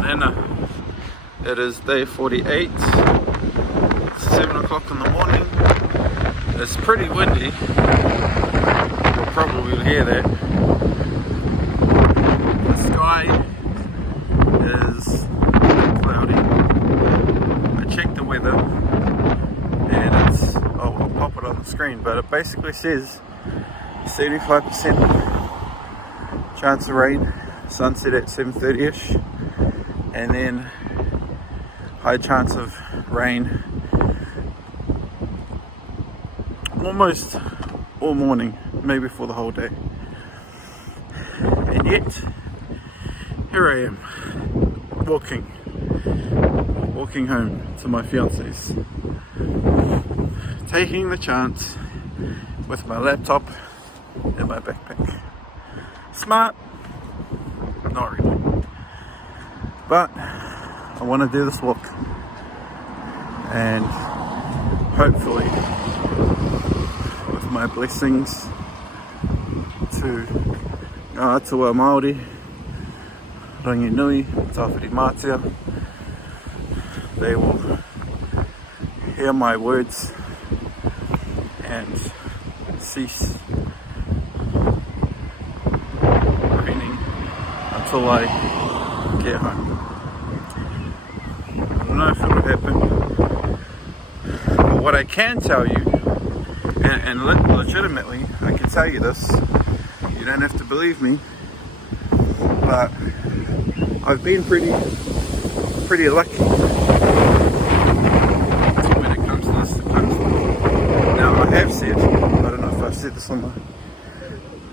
Morena. It is day 48. It's 7 o'clock in the morning. It's pretty windy. You'll probably hear that. The sky is cloudy. I checked the weather and I'll pop it on the screen, but it basically says 75% chance of rain, sunset at 7:30ish, and then high chance of rain almost all morning, maybe for the whole day. And yet here I am, walking home to my fiance's, taking the chance with my laptop in my backpack. Smart? Not really. But I want to do this walk, and hopefully with my blessings to Atua Māori, Rangi Nui, Tawhiri Mātia, they will hear my words and cease raining until I get home. I don't know if it will happen, but what I can tell you, and legitimately I can tell you this, you don't have to believe me, but I've been pretty lucky when it comes to this kind of stuff. Now I have said, I don't know if I've said this on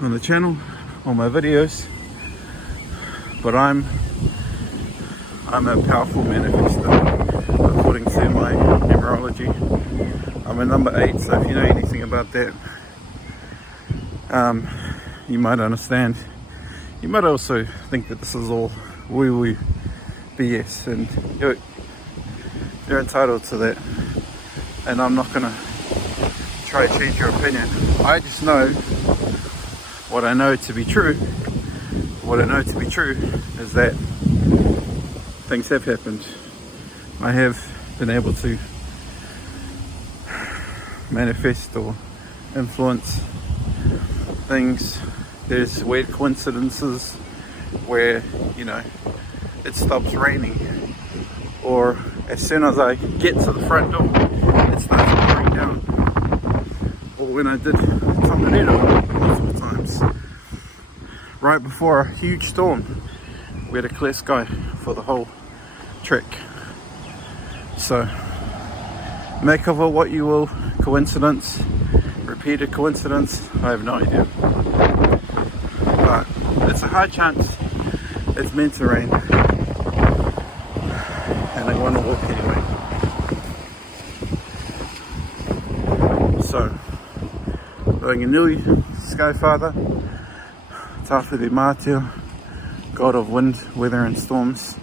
the channel, on my videos, but I'm a powerful manifestor according to my numerology. I'm a number 8, so if you know anything about that, you might understand. You might also think that this is all woo-woo BS, and you're entitled to that, and I'm not gonna try to change your opinion. I just know what I know to be true. What I know to be true is that things have happened. I have been able to manifest or influence things. There's weird coincidences where, it stops raining, or as soon as I get to the front door, it starts pouring down. Or when I did Tongariro multiple times, right before a huge storm, we had a clear sky for the whole trek. So make of it what you will. Coincidence, repeated coincidence, I have no idea, but it's a high chance it's meant to rain, and I want to walk anyway. So Rangi Nui, Sky Father, Tawhiri Mātia, God of wind, weather and storms,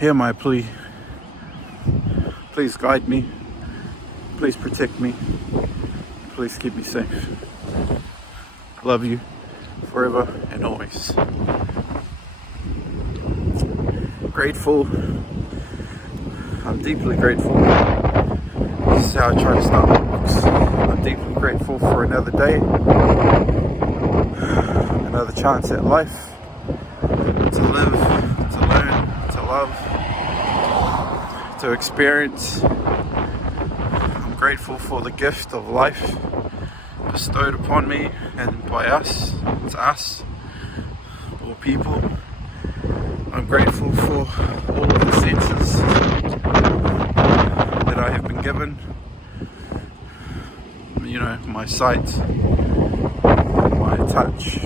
hear my plea. Please guide me. Please protect me. Please keep me safe. Love you forever and always. Grateful. I'm deeply grateful. This is how I try to start my books. I'm deeply grateful for another day, another chance at life, to live, to learn, to love, to experience. I'm grateful for the gift of life bestowed upon me and by us, to us, all people. I'm grateful for all of the senses that I have been given. My sight, my touch,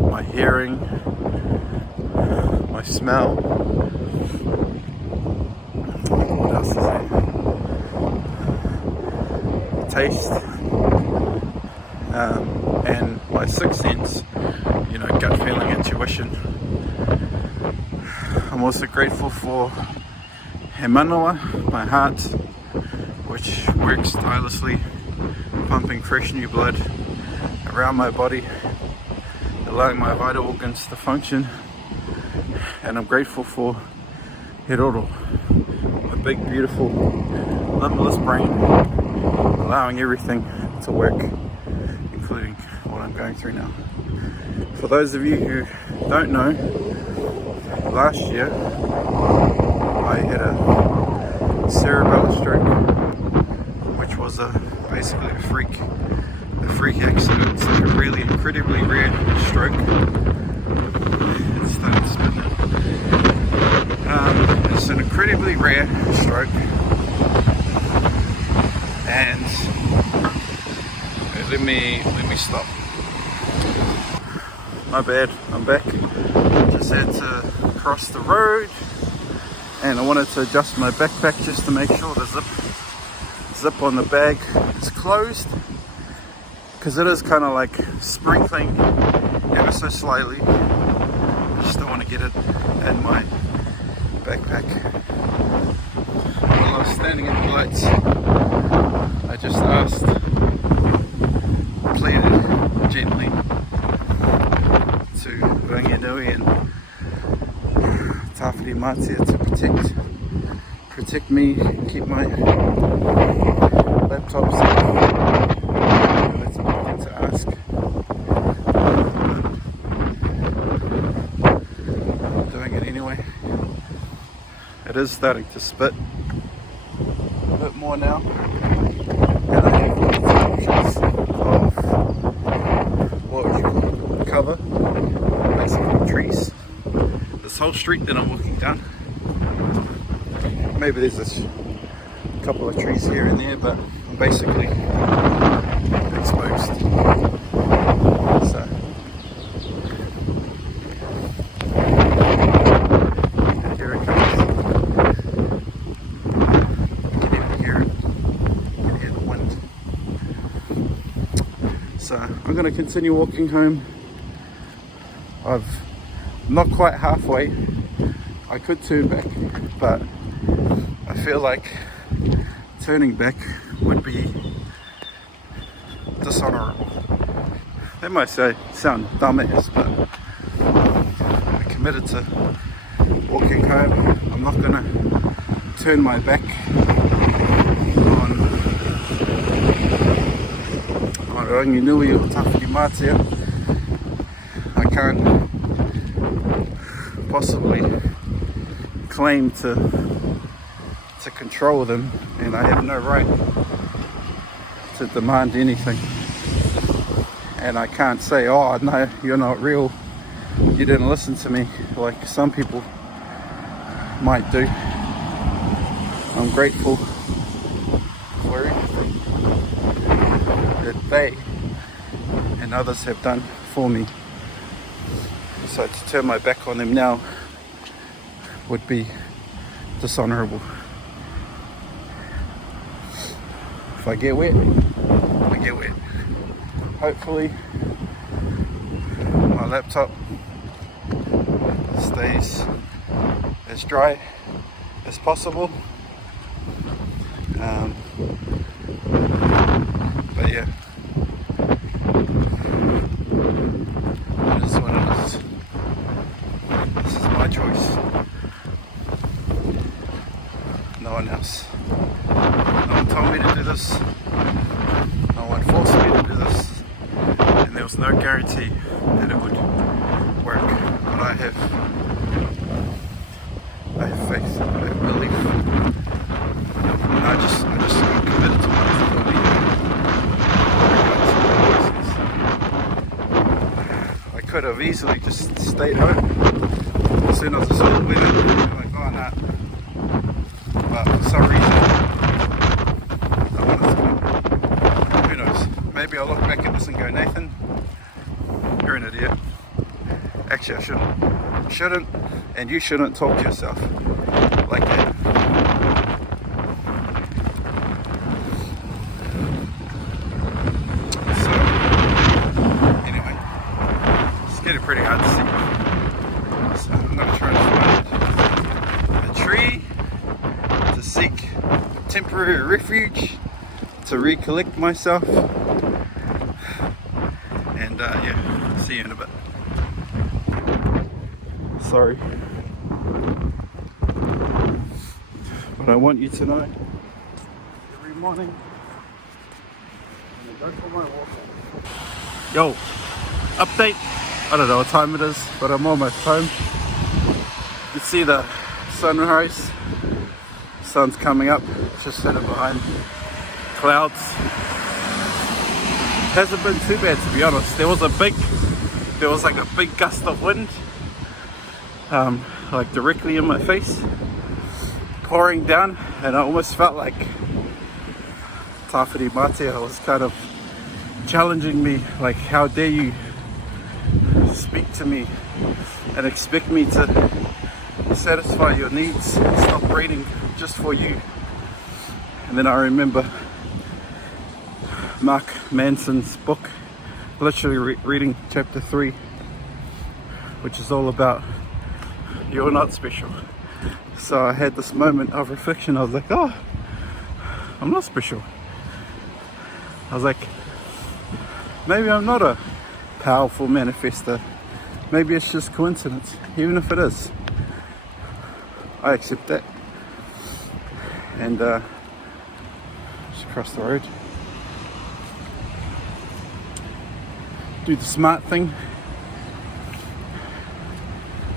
my hearing, my smell. What else is there? Taste, and my sixth sense, gut feeling, intuition. I'm also grateful for he manawa, my heart, which works tirelessly, pumping fresh new blood around my body, allowing my vital organs to function. And I'm grateful for Hiroro, a big, beautiful, limitless brain, allowing everything to work, including what I'm going through now. For those of you who don't know, last year I had a cerebral stroke, which was basically a freak accident. It's like a really incredibly rare stroke. It's starting to spin. It's an incredibly rare stroke, and let me stop. My bad, I'm back. Just had to cross the road, and I wanted to adjust my backpack just to make sure the zip on the bag is closed, because it is kind of like sprinkling ever so slightly. Just don't want to get it in my backpack. While I was standing in the lights, I just asked, pleaded gently to Ranginui and Tawhiri Mātia to protect me, keep my laptop safe. That's what I get to ask. I'm doing it anyway. It is starting to spit a bit more now, and I have options of what would you call it? Cover, basically trees. This whole street that I'm walking down, maybe there's a couple of trees here and there, but I'm basically exposed. So and here it comes. You can even hear it. You can hear the wind. So I'm going to continue walking home. I'm not quite halfway. I could turn back, but I feel like turning back would be dishonorable. That might sound dumbass, but I'm committed to walking home. I'm not gonna turn my back on Ranginui or Tawhiri Mātia. I can't possibly claim to control them, and I have no right to demand anything. And I can't say, oh no, you're not real, you didn't listen to me, like some people might do. I'm grateful for everything that they and others have done for me. So to turn my back on them now would be dishonorable. If I get wet, I get wet. Hopefully my laptop stays as dry as possible. But yeah, it is what it is. This is my choice. No one else. No one told me to do this. No one forced me to do this. And there was no guarantee that it would work. But I have faith, I have belief. And I just am committed to what I could have easily just stayed home. As soon as I saw the weather, I'm like, oh nah. But for some reason, I wanted to go. Who knows? Maybe I'll look back at this and go, Nathan, you're an idiot. Actually, I shouldn't, and you shouldn't talk to yourself like that. So, anyway, it's getting pretty hard to see. So I'm going to try to find a tree to seek temporary refuge, to recollect myself, and yeah, see you in a bit. Sorry. But I want you to know, every morning when I go for my walk. Yo, update. I don't know what time it is, but I'm almost home. You see the sunrise. Sun's coming up. It's just sitting behind clouds. Hasn't been too bad, to be honest. There was like a big gust of wind, like directly in my face, pouring down, and I almost felt like Tawhiri Matea was kind of challenging me, like, how dare you speak to me and expect me to satisfy your needs and stop breeding just for you. And then I remember Mark Manson's book, literally reading chapter 3, which is all about you're not special. So I had this moment of reflection. I was like, oh, I'm not special. I was like, maybe I'm not a powerful manifester. Maybe it's just coincidence. Even if it is, I accept that. And just across the road, do the smart thing.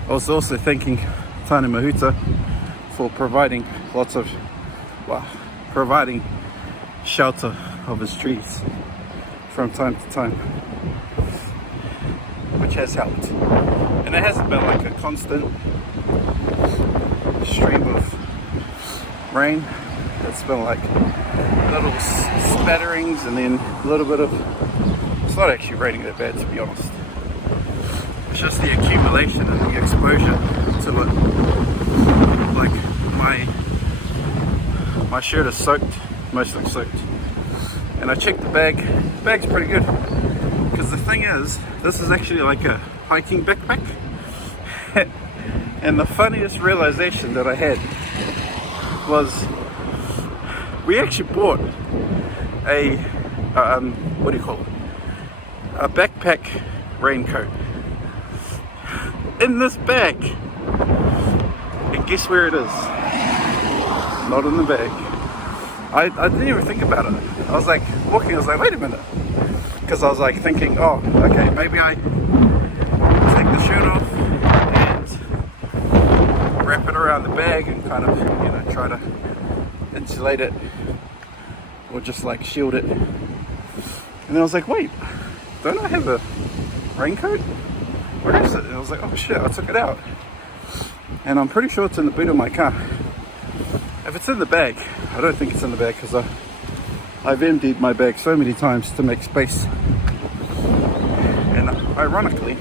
I was also thanking Tane Mahuta for providing providing shelter of his trees from time to time, which has helped. And it hasn't been like a constant stream of rain. It's been like little spatterings and then a little bit of, it's not actually raining that bad, to be honest. It's just the accumulation and the exposure to it. Like my shirt is soaked, mostly soaked. And I checked the bag. The bag's pretty good. Because the thing is, this is actually like a hiking backpack. And the funniest realization that I had was we actually bought a what do you call it? A backpack raincoat in this bag. And guess where it is? Not in the bag. I didn't even think about it. I was like walking, I was like, wait a minute. Because I was like thinking, oh, okay, maybe I take the shirt off and wrap it around the bag and kind of, try to insulate it or just like shield it. And then I was like, wait, don't I have a raincoat? Where is it? And I was like, oh shit, I took it out. And I'm pretty sure it's in the boot of my car. If it's in the bag, I don't think it's in the bag because I've emptied my bag so many times to make space. And ironically,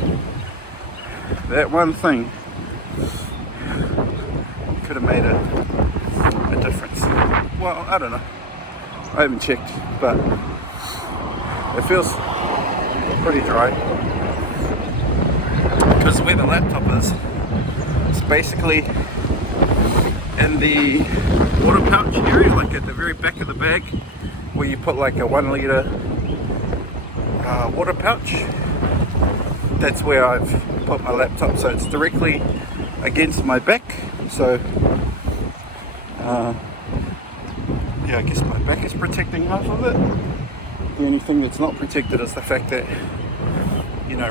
that one thing could have made a difference. Well, I don't know. I haven't checked, but it feels pretty dry. Because where the laptop is, it's basically in the water pouch area, like at the very back of the bag, where you put like a 1 litre water pouch. That's where I've put my laptop, so it's directly against my back. So yeah, I guess my back is protecting half of it. The only thing that's not protected is the fact that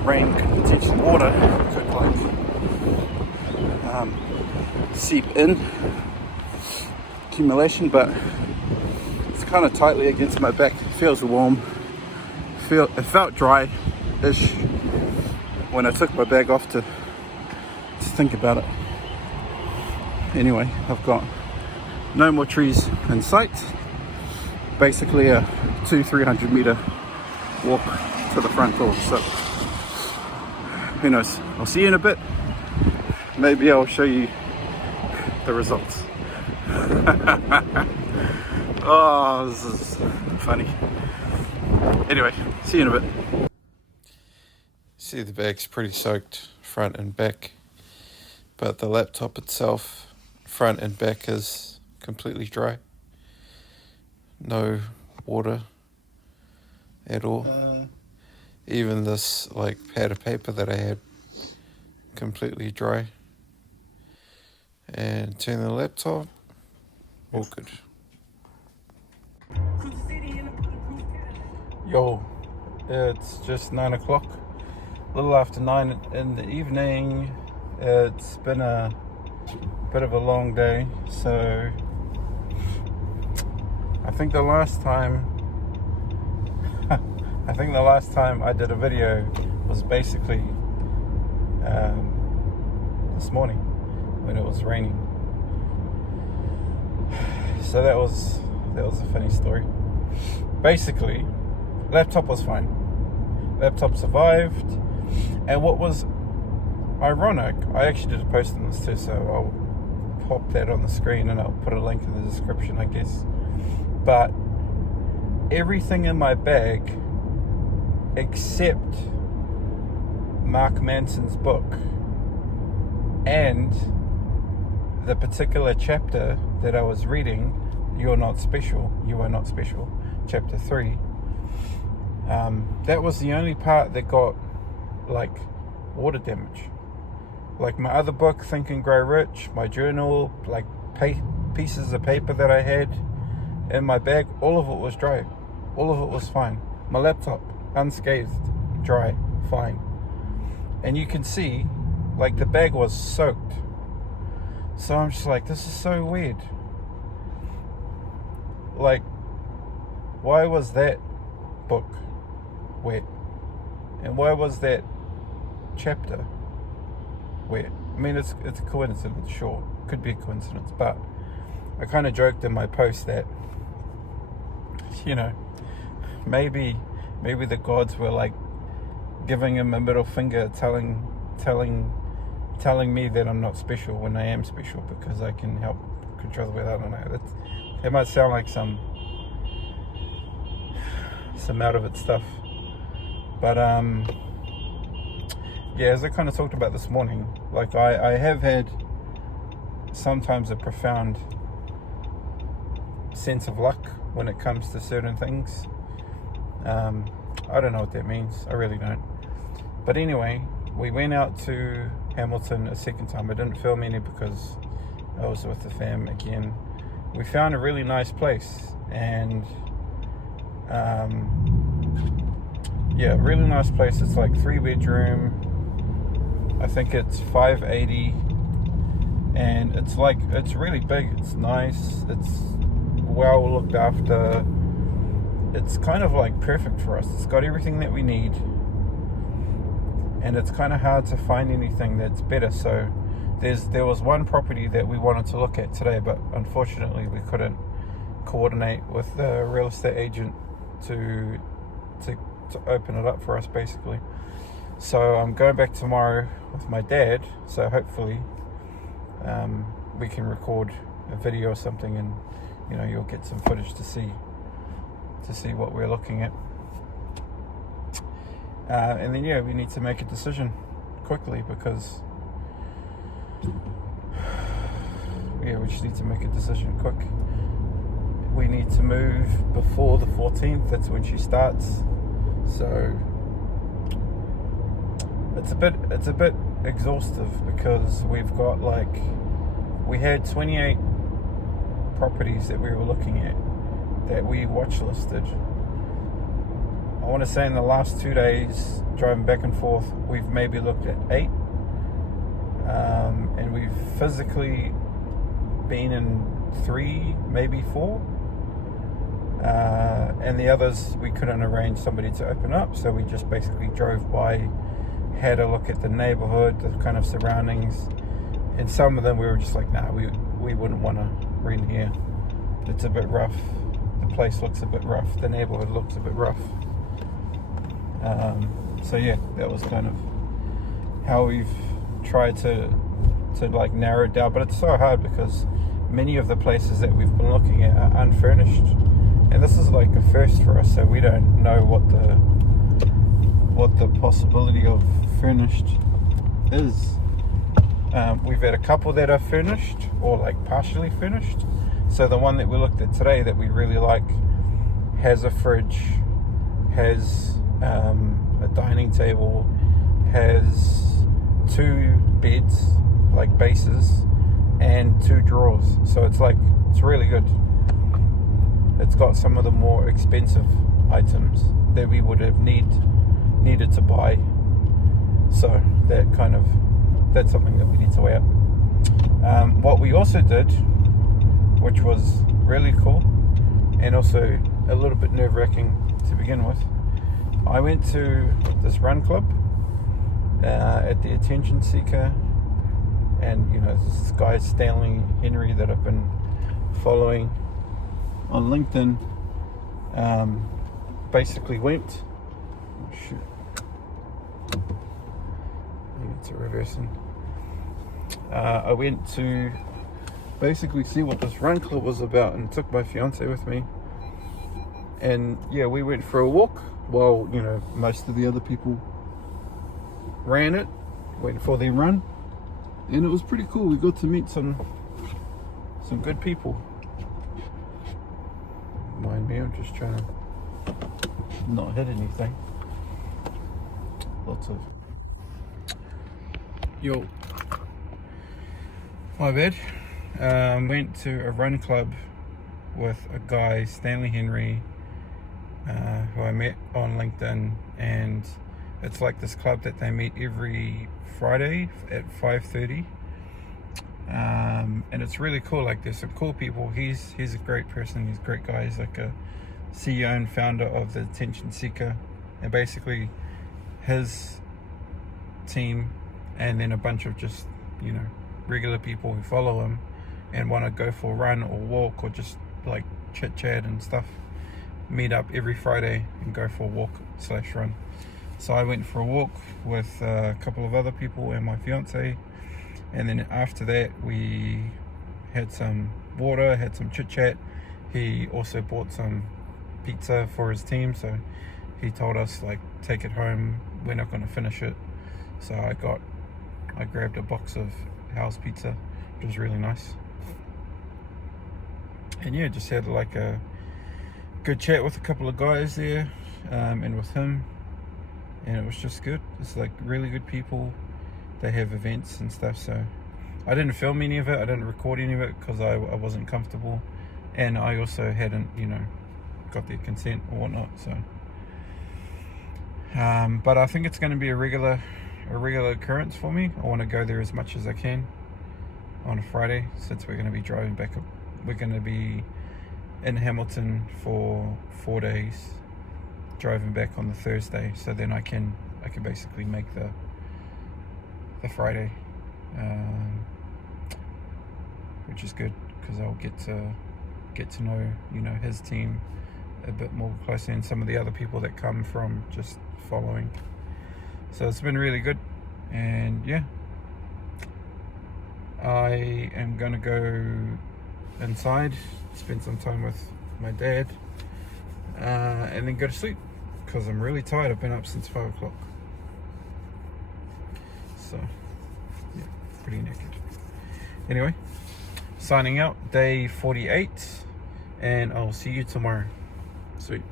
rain could potentially, water could like seep in, accumulation, but it's kind of tightly against my back. It feels warm. It felt dry-ish when I took my bag off to think about it. Anyway, I've got no more trees in sight. Basically a 200-300 meter walk to the front door. So who knows? I'll see you in a bit. Maybe I'll show you the results. Oh, this is funny. Anyway, see you in a bit. See, the bag's pretty soaked front and back, but the laptop itself, front and back, is completely dry. No water at all. Even this like pad of paper that I had, completely dry. And turn the laptop, All good. Yo, it's just 9 o'clock, a little after 9 in the evening. It's been a bit of a long day, so I think the last time I did a video was basically this morning when it was raining. So that was a funny story. Basically, laptop was fine. Laptop survived, and what was ironic, I actually did a post on this too, so I'll pop that on the screen and I'll put a link in the description, I guess. But everything in my bag except Mark Manson's book and the particular chapter that I was reading, You Are Not Special, chapter 3, that was the only part that got like water damage. Like my other book, Think and Grow Rich, my journal, like pieces of paper that I had in my bag, all of it was dry. All of it was fine. My laptop, unscathed, dry, fine. And you can see, like, the bag was soaked. So I'm just like, this is so weird. Like, why was that book wet? And why was that chapter wet? I mean, it's a coincidence, sure. Could be a coincidence, but I kind of joked in my post that, maybe the gods were like giving him a middle finger, telling me that I'm not special when I am special, because I can help control the weather. I don't know. That might sound like some out of it stuff, but yeah, as I kind of talked about this morning, like I have had sometimes a profound sense of luck when it comes to certain things. I don't know what that means. I really don't. But anyway, we went out to Hamilton a second time. I didn't film any because I was with the fam again. We found a really nice place, and really nice place. It's like 3-bedroom. I think it's 580, and it's really big. It's nice. It's well looked after. It's kind of like perfect for us. It's got everything that we need, and it's kind of hard to find anything that's better. So there was one property that we wanted to look at today, but unfortunately we couldn't coordinate with the real estate agent to open it up for us, basically. So I'm going back tomorrow with my dad, so hopefully we can record a video or something, and you'll get some footage to see what we're looking at. And then we need to make a decision quickly, because we just need to make a decision quick. We need to move before the 14th. That's when she starts. So it's a bit exhaustive, because we had 28 properties that we were looking at that we watch listed. I want to say in the last 2 days, driving back and forth, we've maybe looked at 8, and we've physically been in 3, maybe 4, and the others we couldn't arrange somebody to open up, so we just basically drove by, had a look at the neighborhood, the kind of surroundings, and some of them we were just like, nah, we wouldn't want to rent here. It's a bit rough. The place looks a bit rough. The neighborhood looks a bit rough. So that was kind of how we've tried to like narrow it down. But it's so hard, because many of the places that we've been looking at are unfurnished, and this is like a first for us, so we don't know what the possibility of furnished is. We've had a couple that are furnished or like partially furnished. So the one that we looked at today that we really like has a fridge, has a dining table, has 2 beds, like bases, and 2 drawers. So it's really good. It's got some of the more expensive items that we would have needed to buy. So that's something that we need to weigh up. What we also did, which was really cool and also a little bit nerve-wracking to begin with, I went to this run club at the Attention Seeker, and this guy Stanley Henry that I've been following on LinkedIn basically went. Shoot, I think it's a reversing. I went to basically see what this run club was about, and took my fiance with me. And yeah, we went for a walk while most of the other people ran it, went for their run, and it was pretty cool. We got to meet some good people. Mind me, I'm just trying to not hit anything. Lots of my bad. Went to a run club with a guy, Stanley Henry, who I met on LinkedIn, and it's like this club that they meet every Friday at 5:30, and it's really cool. Like, there's some cool people. He's a great person. He's a great guy. He's like a CEO and founder of the Attention Seeker, and basically his team, and then a bunch of just regular people who follow him and want to go for a run or walk or just like chit chat and stuff, meet up every Friday and go for a walk/run. So I went for a walk with a couple of other people and my fiance, and then after that we had some water, had some chit chat. He also bought some pizza for his team, so he told us, like, take it home, we're not going to finish it. So I grabbed a box of house pizza, which was really nice. And yeah, just had like a good chat with a couple of guys there, and with him, and it was just good. It's like really good people. They have events and stuff, so I didn't film any of it, I didn't record any of it because I wasn't comfortable, and I also hadn't got their consent or whatnot. So but I think it's going to be a regular occurrence for me. I want to go there as much as I can on a Friday, since we're going to be driving back. We're going to be in Hamilton for 4 days, driving back on the Thursday, so then I can basically make the Friday, which is good because I'll get to know his team a bit more closely, and some of the other people that come from just following. So it's been really good, and yeah, I am gonna go inside, spend some time with my dad, and then go to sleep because I'm really tired. I've been up since 5 o'clock, so yeah, pretty naked. Anyway, signing out, day 48, and I'll see you tomorrow. Sweet.